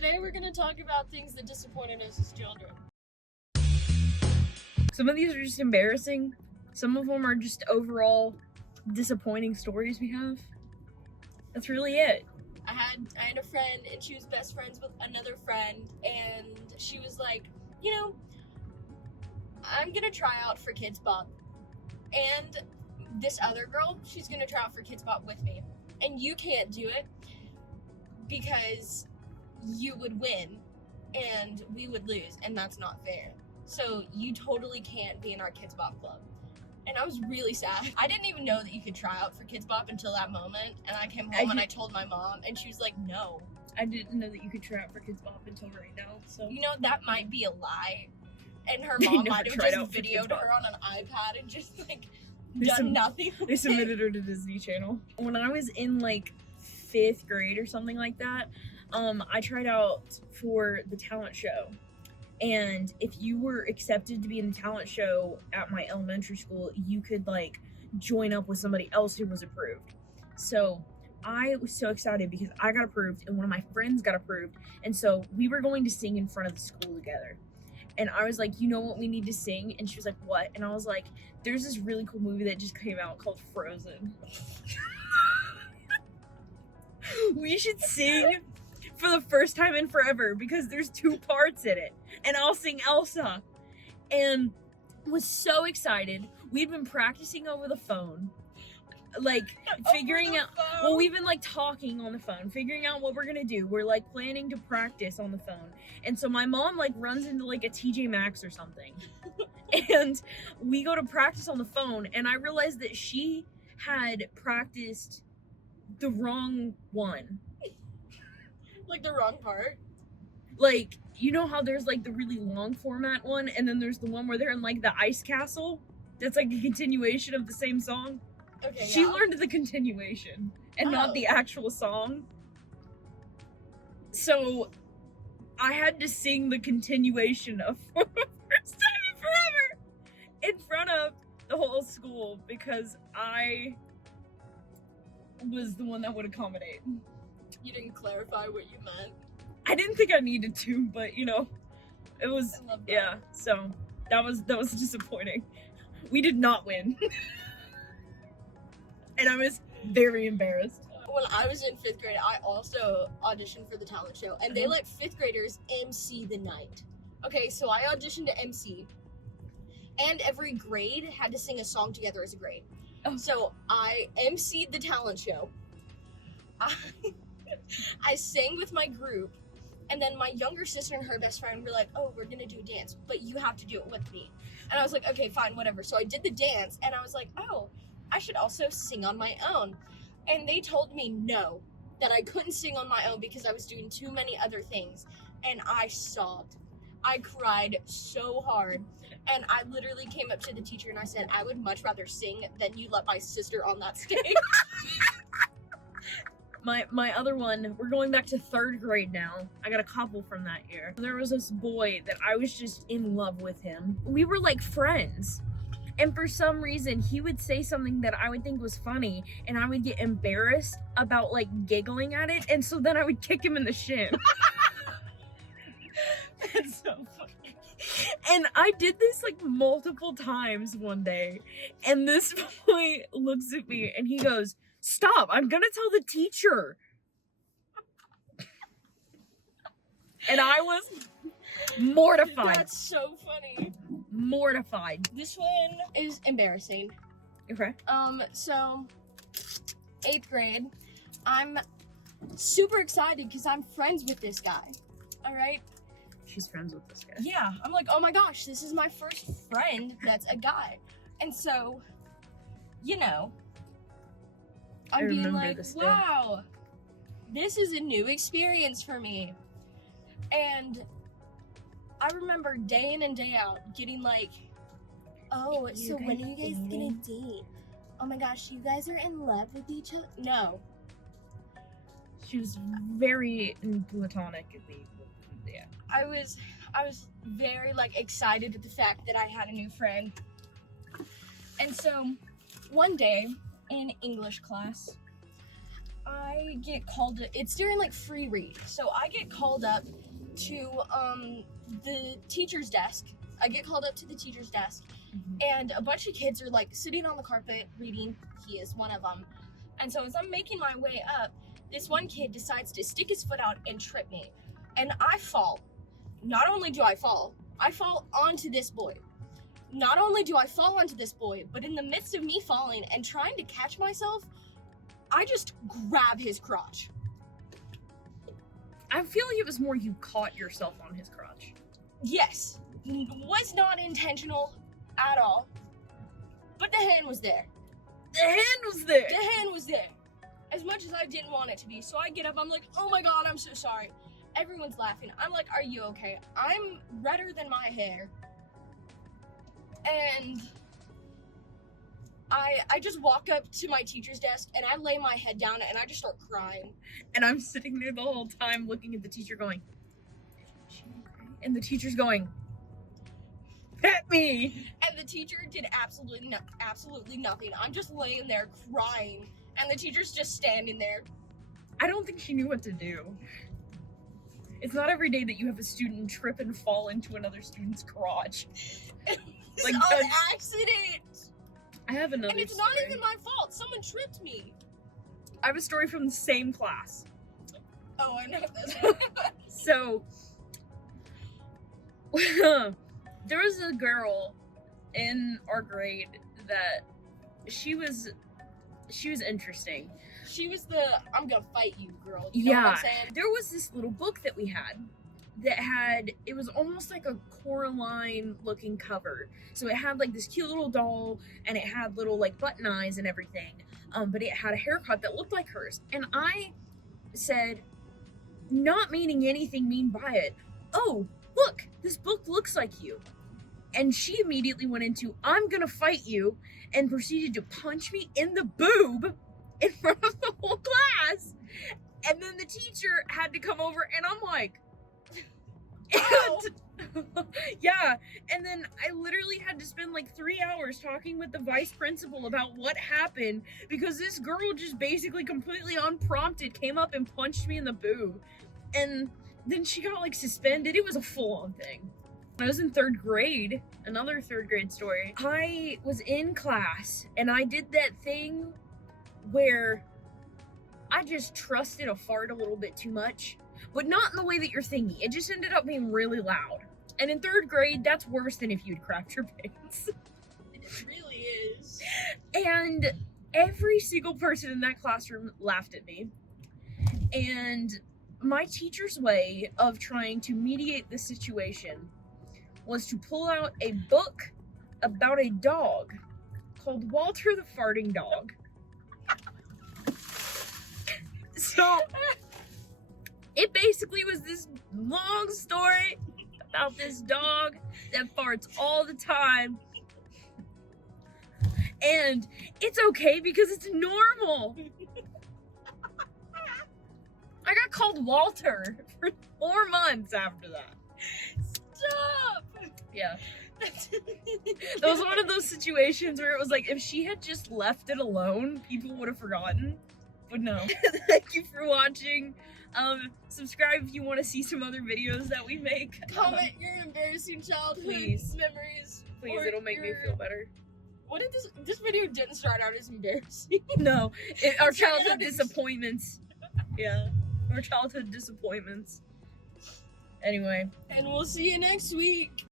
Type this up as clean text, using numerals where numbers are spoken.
Today we're going to talk about things that disappointed us as children. Some of these are just embarrassing. Some of them are just overall disappointing stories we have. That's really it. I had a friend, and she was best friends with another friend, and she was like, you know, I'm going to try out for Kids Bop. And this other girl, she's going to try out for Kids Bop with me. And you can't do it because you would win and we would lose, and that's not fair. So you totally can't be in our Kids Bop club. And I was really sad. I didn't even know that you could try out for Kids Bop until that moment. And I came home and I told my mom, and she was like, no. I didn't know that you could try out for Kids Bop until right now. So you know, that might be a lie. And her mom might have just videoed her on an iPad and just like done nothing. They submitted her to Disney Channel. When I was in like 5th grade or something like that, I tried out for the talent show. And if you were accepted to be in the talent show at my elementary school, you could like join up with somebody else who was approved. So I was so excited because I got approved and one of my friends got approved. And so we were going to sing in front of the school together. And I was like, you know what we need to sing? And she was like, what? And I was like, there's this really cool movie that just came out called Frozen. We should sing for the first time in forever because there's 2 parts in it. And I'll sing Elsa. And was so excited. We'd been practicing over the phone. Like figuring out, well, we've been like talking on the phone, figuring out what we're gonna do. We're like planning to practice on the phone. And so my mom like runs into like a TJ Maxx or something. And we go to practice on the phone, and I realized that she had practiced the wrong one. Like the wrong part? Like, you know how there's like the really long format one, and then there's the one where they're in like the ice castle? That's like a continuation of the same song. Okay, she learned the continuation and not the actual song. So I had to sing the continuation of For the First Time in Forever in front of the whole school because I was the one that would accommodate. You didn't clarify what you meant? I didn't think I needed to, but you know, it was, yeah, so that was disappointing. We did not win. And I was very embarrassed. When I was in 5th grade, I also auditioned for the talent show, and they let 5th graders MC the night. Okay, so I auditioned to MC, and every grade had to sing a song together as a grade. Oh. So I MC'd the talent show. I sang with my group, and then my younger sister and her best friend were like, oh, we're gonna do a dance, but you have to do it with me. And I was like, okay, fine, whatever. So I did the dance, and I was like, oh, I should also sing on my own. And they told me no, that I couldn't sing on my own because I was doing too many other things. And I sobbed. I cried so hard. And I literally came up to the teacher and I said, I would much rather sing than you let my sister on that stage. My other one, we're going back to 3rd grade now. I got a couple from that year. There was this boy that I was just in love with him. We were like friends. And for some reason, he would say something that I would think was funny, and I would get embarrassed about, like, giggling at it, and so then I would kick him in the shin. That's so funny. And I did this, like, multiple times one day, and this boy looks at me, and he goes, stop, I'm gonna tell the teacher. And I was mortified. That's so funny. Mortified. This one is embarrassing. Okay. So 8th grade, I'm super excited because I'm friends with this guy. All right. She's friends with this guy. Yeah. I'm like, oh my gosh, this is my first friend that's a guy. And so, you know, I'm being like, wow, this is a new experience for me. And I remember day in and day out getting like, oh, so when are you guys gonna date? Oh my gosh, you guys are in love with each other? No. She was very platonic. Yeah. I was very like excited at the fact that I had a new friend. And so one day in English class, I get called. It's during like free read, so I get called up to the teacher's desk. I get called up to the teacher's desk, and a bunch of kids are like sitting on the carpet reading. He is one of them, and so as I'm making my way up, this one kid decides to stick his foot out and trip me, and I fall. Not only do I fall onto this boy. Not only do I fall onto this boy, but in the midst of me falling and trying to catch myself, I just grab his crotch. I feel like it was more you caught yourself on his crotch. Yes, was not intentional at all, but the hand was there. The hand was there. The hand was there. As much as I didn't want it to be. So I get up, I'm like, oh my god, I'm so sorry. Everyone's laughing. I'm like, are you okay? I'm redder than my hair. And I just walk up to my teacher's desk and I lay my head down and I just start crying. And I'm sitting there the whole time looking at the teacher going, is she okay? And the teacher's going, pet me. And the teacher did absolutely nothing. I'm just laying there crying and the teacher's just standing there. I don't think she knew what to do. It's not every day that you have a student trip and fall into another student's crotch. It's Like, an accident. I have another And it's story. not even my fault. Someone tripped me. I have a story from the same class. Oh, I know this. So, there was a girl in our grade that she was interesting. She was the I'm gonna fight you girl. You know what I'm saying? There was this little book that we had that it was almost like a Coraline looking cover. So it had like this cute little doll and it had little like button eyes and everything. But it had a haircut that looked like hers. And I said, not meaning anything mean by it, oh, look, this book looks like you. And she immediately went into, I'm gonna fight you, and proceeded to punch me in the boob in front of the whole class. And then the teacher had to come over and I'm like, yeah, and then I literally had to spend like 3 hours talking with the vice principal about what happened because this girl just basically completely unprompted came up and punched me in the boob, and then she got like suspended. It was a full-on thing. When I was in 3rd grade, another 3rd grade story, I was in class and I did that thing where I just trusted a fart a little bit too much. But not in the way that you're thinking. It just ended up being really loud. And in 3rd grade, that's worse than if you'd crapped your pants. It really is. And every single person in that classroom laughed at me. And my teacher's way of trying to mediate the situation was to pull out a book about a dog called Walter the Farting Dog. So it basically was this long story about this dog that farts all the time. And it's okay because it's normal. I got called Walter for 4 months after that. Stop! Yeah. That was one of those situations where it was like, if she had just left it alone, people would have forgotten. But no. Thank you for watching. Subscribe if you want to see some other videos that we make. Comment your embarrassing childhood Please. memories. Please, or it'll make me feel better. What did this video didn't start out as embarrassing. No, our It's not childhood as- disappointments. Yeah, our childhood disappointments. Anyway. And we'll see you next week.